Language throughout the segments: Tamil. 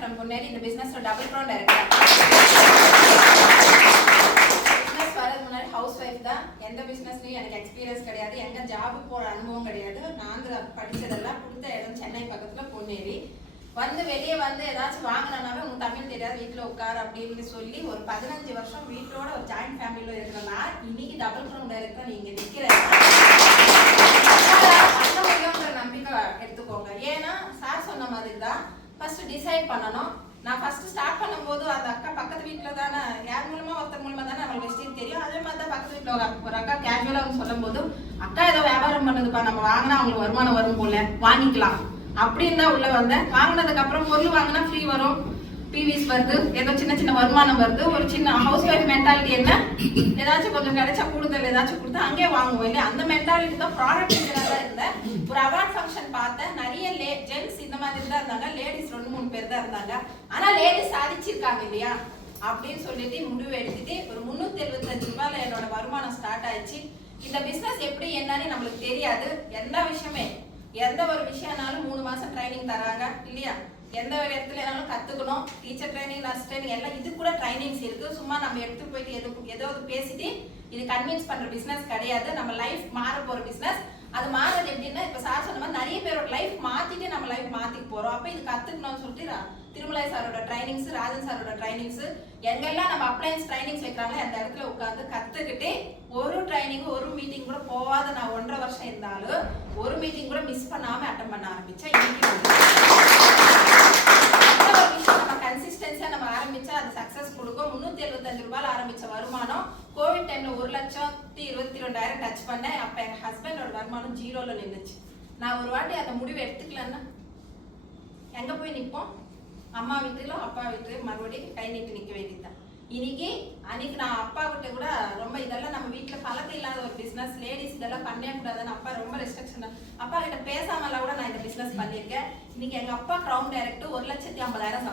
from Ponneri. இந்த பிசினஸ்ல டபுள் ப்ரௌன் டைரக்டர். பிசினஸ் வரது முன்னாடி ஹவுஸ் ஒய்ஃப் தான். எந்த பிசினஸ்லயும் எனக்கு எக்ஸ்பீரியன்ஸ் கிடையாது, எங்க ஜாபுக்கு போற அனுபவம் கிடையாது. நான் படிச்சதெல்லாம் கொடுத்த இடம் சென்னை பக்கத்துல பொன்னேரி. வெளியே ஏதாச்சும் வாங்கினாவே உங்க தமிழ் தெரியாது, வீட்டுல உட்காரு அப்படின்னு சொல்லி ஒரு 15 வருஷம் வீட்டோட ஒரு ஜாயிண்ட் ஃபேமிலியில இருக்கிறனா இன்னைக்கு டபுள் ப்ரௌன் டைரக்டர் நீங்க நிக்கிறேன் நம்பிக்கை எடுத்துக்கோங்க. ஏன்னா சார் சொன்ன மாதிரி தான் ஃபர்ஸ்ட் டிசைட் பண்ணணும். நான் ஃபர்ஸ்ட் ஸ்டார்ட் பண்ணும்போது அந்த அக்கா பக்கத்து வீட்டுல தானே யார் மூலமா ஒருத்தர் மூலமா தானே நம்மளுக்கு வெஸ்டின் தெரியும். அதே மாதிரி தான் பக்கத்து வீட்டுல ஒரு அக்கா கேஜுவலா சொல்லும் போது அக்கா ஏதோ வியாபாரம் பண்ணுதுப்பா, நம்ம வாங்கினா அவங்களுக்கு வருமானம் வரும் போல வாங்கிக்கலாம் அப்படின்னு தான் உள்ள வந்தேன். வாங்கினதுக்கு அப்புறம் பொருள் வாங்கினா ஃப்ரீ வரும், பிவிஸ் வருது, ஏதோ சின்ன சின்ன வருமானம் வருது. ஒரு சின்ன ஹவுஸ் ஒய்ஃப் மென்டாலிட்டி என்ன, ஏதாச்சும் கொஞ்சம் கிடைச்சா கூடுதல் ஏதாச்சும் கொடுத்தா அங்கேயே வாங்குவோம் இல்லையா, அந்த மென்டாலிட்டி தான். ப்ராடக்ட் தான் இருந்தேன். ஒரு அவார்ட் ஃபங்க்ஷன் பார்த்தேன், நிறைய ஜென்ட்ஸ் இந்த மாதிரி தான் இருந்தாங்க, லேடிஸ் 2-3 பேர் தான் இருந்தாங்க. ஆனா லேடிஸ் சாதிச்சிருக்காங்க இல்லையா அப்படின்னு சொல்லிட்டு முடிவு எடுத்துட்டு ஒரு 375 ரூபாயில என்னோட வருமானம் ஸ்டார்ட் ஆயிடுச்சு. இந்த பிசினஸ் எப்படி என்னன்னு நம்மளுக்கு தெரியாது. எந்த ஒரு விஷயம்னாலும் 3 மாசம் ட்ரைனிங் தராங்க இல்லையா, எந்த ஒரு இடத்துலனாலும் கத்துக்கணும். டீச்சர் ட்ரைனிங், நர்ஸ் ட்ரைனிங் எல்லாம் இது கூட ட்ரைனிங்ஸ் இருக்கு. சும்மா நம்ம எடுத்து போயிட்டு ஏதோ பேசிட்டு இது கன்வின்ஸ் பண்ற பிசினஸ் கிடையாது. நம்ம லைஃப் மாற போற பிசினஸ். அது மாறது எப்படின்னா, இப்ப சார் சொன்ன மாதிரி நிறைய பேரோட லைஃப் மாத்திட்டு நம்ம லைஃப் மாத்திக்க போறோம். அப்ப இது கத்துக்கணும்னு சொல்லிட்டு திருமலை சாரோட ட்ரைனிங்ஸ், ராஜன் சாரோட ட்ரைனிங்ஸ், எங்கெல்லாம் நம்ம அப்ளைன்ஸ் ட்ரைனிங்ஸ் வைக்கிறாங்களோ அந்த இடத்துல உட்காந்து கத்துக்கிட்டு ஒரு ட்ரைனிங் ஒரு மீட்டிங் கூட போகாத நான் 1.5 வருஷம் இருந்தாலும் ஒரு மீட்டிங் கூட மிஸ் பண்ணாம அட்டன் பண்ண ஆரம்பிச்சேன். நம்ம கன்சிஸ்டன்சியா நம்ம ஆரம்பிச்சா அது சக்சஸ் கொடுக்கும். 375 ரூபாயில ஆரம்பிச்ச வருமானம் கோவிட் டைம்ல 1,22,000 டச் பண்ணேன். அப்ப எங்க ஹஸ்பண்டோட வருமானம் 0ல நின்றுச்சு. நான் ஒரு வாட்டி அந்த முடிவு எடுத்துக்கலன்னா எங்க போய் நிப்போம், அம்மா வீட்டுல அப்பா வீட்டு மறுபடியும் கை நீட்டு நிக்க வேண்டியதுதான். அன்னைக்கு நான் அப்பா கிட்ட கூட ரொம்ப இதெல்லாம் நம்ம வீட்டுல பழக்கம் இல்லாத ஒரு பிசினஸ், லேடிஸ் இதெல்லாம் பண்ணவே கூடாதுன்னு அப்பா ரொம்ப ரெஸ்ட்ரிக்ஷன். அப்பா கிட்ட பேசாமலாம் கூட நான் இந்த பிசினஸ் பண்ணியிருக்கேன். இன்னைக்கு எங்க அப்பா கிரவுன் டைரக்டர் 1,50,000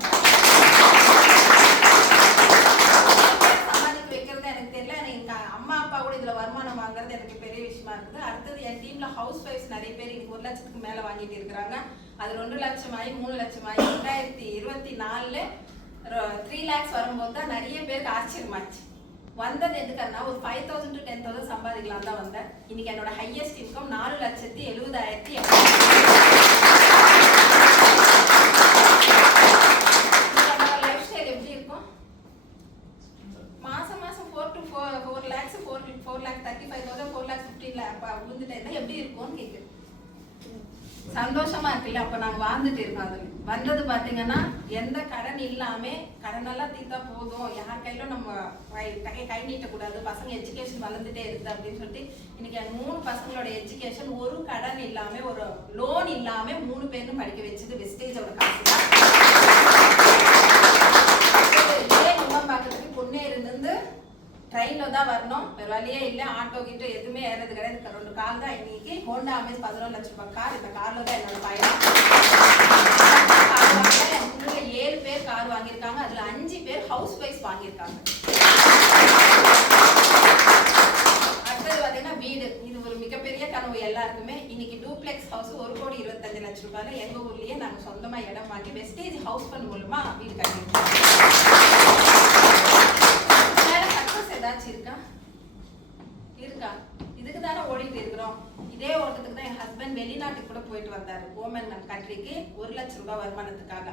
சம்பாதிக்க வைக்கிறது எனக்கு தெரியல. எங்க அம்மா அப்பா கூட இதுல வருமானம் வாங்குறது எனக்கு பெரிய விஷயமா இருக்குது. அடுத்தது என் டீம்ல ஹவுஸ் ஒய்ஃப்ஸ் நிறைய பேர் 1 லட்சத்துக்கு மேல வாங்கிட்டு இருக்கிறாங்க. அது 2 லட்சம் ஆகி 3 லட்சம் ஆகி 2024 3 lakhs வரும்போது தான் நிறைய பேருக்கு ஆச்சரியமாச்சு. வந்தது எதுக்குன்னா ஒரு 5,000 to 10,000 சம்பாதிக்கலாம் தான் வந்தேன். இன்னைக்கு என்னோட ஹையஸ்ட் இன்கம் 4,70,70,000. லைஃப் ஸ்டைல் எப்படி இருக்கும்? மாசம் 4 lakhs 4,35,000 4,15,000 விழுந்துட்டேன் எப்படி இருக்கும்னு கேக்குது. சந்தோஷமா இருக்குல்ல. அப்ப நாங்க வாழ்ந்துட்டு இருக்கோம். அதுல வந்தது பாத்தீங்கன்னா எந்த கடன் இல்லாம, கடனெல்லாம் தீர்த்தா போதும், யார் கையிலும் நம்ம கை நீட்டக்கூடாது, பசங்க எஜுகேஷன் வளர்ந்துட்டே இருக்கு அப்படின்னு சொல்லிட்டு இன்னைக்கு 3 பசங்களோட எஜுகேஷன் ஒரு கடன் இல்லாம, ஒரு லோன் இல்லாம 3 பேரும் படிக்க வச்சது வெஸ்டேஜோட காசு தான். பார்க்கறதுக்கு பொன்னேரிலிருந்து ட்ரெயின்ல தான் வரணும், வேற வழியே இல்லை. ஆட்டோ கிட்ட எதுவுமே ஏறது கிடையாது. 2 கார் தான். இன்னைக்கு ஹோண்டா அமேஸ் 11 லட்சம் ரூபாய் கார். இந்த கார்ல தான் என்னோட பயணம். 7 பேர் கார் வாங்கியிருக்காங்க. அதுல 5 பேர் ஹவுஸ் ஒய்ஃப் வாங்கியிருக்காங்க. அடுத்தது பாத்தீங்கன்னா வீடு. இது ஒரு மிகப்பெரிய கனவு எல்லாருக்குமே. இன்னைக்கு டூப்ளெக்ஸ் ஹவுஸ் 1,25,00,000 ரூபாயில எங்க ஊர்லயே நாங்க சொந்தமா இடம் வாங்கி வெஸ்டேஜ் ஹவுஸ் ஃபண்ட் மூலமா வீடு கட்டிருக்கோம். ஏதாச்சும் இருக்கா? இதுக்கு தானே ஓடிட்டு இருக்கிறோம். இதே ஓட்டத்துக்கு தான் என் ஹஸ்பண்ட் வெளிநாட்டுக்கு கூட போயிட்டு வந்தாரு, ஓமன் கண்ட்ரிக்கு 1 லட்சம் ரூபாய் வருமானத்துக்காக.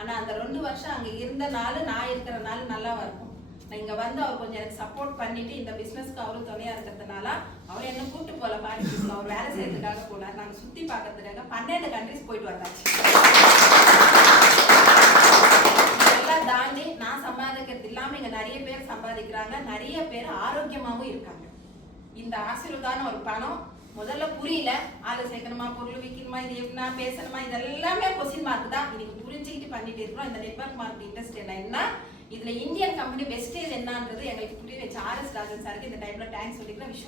ஆனா அந்த 2 வருஷம் அங்க இருந்த நாள், நான் இருக்கிற நாள் நல்லா இருக்கும். நான் இங்க அவர் கொஞ்சம் எனக்கு சப்போர்ட் பண்ணிட்டு இந்த பிசினஸ்க்கு அவரும் துணையா இருக்கிறதுனால அவர் என்ன கூப்பிட்டு போல பாரிஸ் அவர் வேலை செய்யறதுக்காக போனார். நாங்க சுத்தி பார்க்கறதுக்காக 12 கண்ட்ரிஸ் போயிட்டு வந்தாச்சு. இதெல்லாம் தாண்டி நான் சம்பாதிக்கிறது இல்லாம இங்க நிறைய பேர் சம்பாதிக்கிறாங்க, நிறைய பேர் ஆரோக்கியமாவும் இருக்காங்க. இந்த ஆசீர்வாதான ஒரு பணம் முதல்ல புரியல, ஆளு சேர்க்கணுமா, பொருள் விற்கணுமா, இது எப்படின்னா பேசணுமா, இதெல்லாமே கொஸ்டின் மார்க் தான். இன்னைக்கு புரிஞ்சுக்கிட்டு பண்ணிட்டு இருக்கிறோம். இந்த நெட்வொர்க் மார்க்கெட் இண்டஸ்ட்ரி என்ன, இதுல இந்தியன் கம்பெனி வெஸ்டேஜ் என்னன்றது எங்களுக்கு புரிய வச்சு RS ராஜன் சாருக்கு இந்த டைம்ல தேங்க்ஸ் சொல்லிக்கிறேன். விஷ்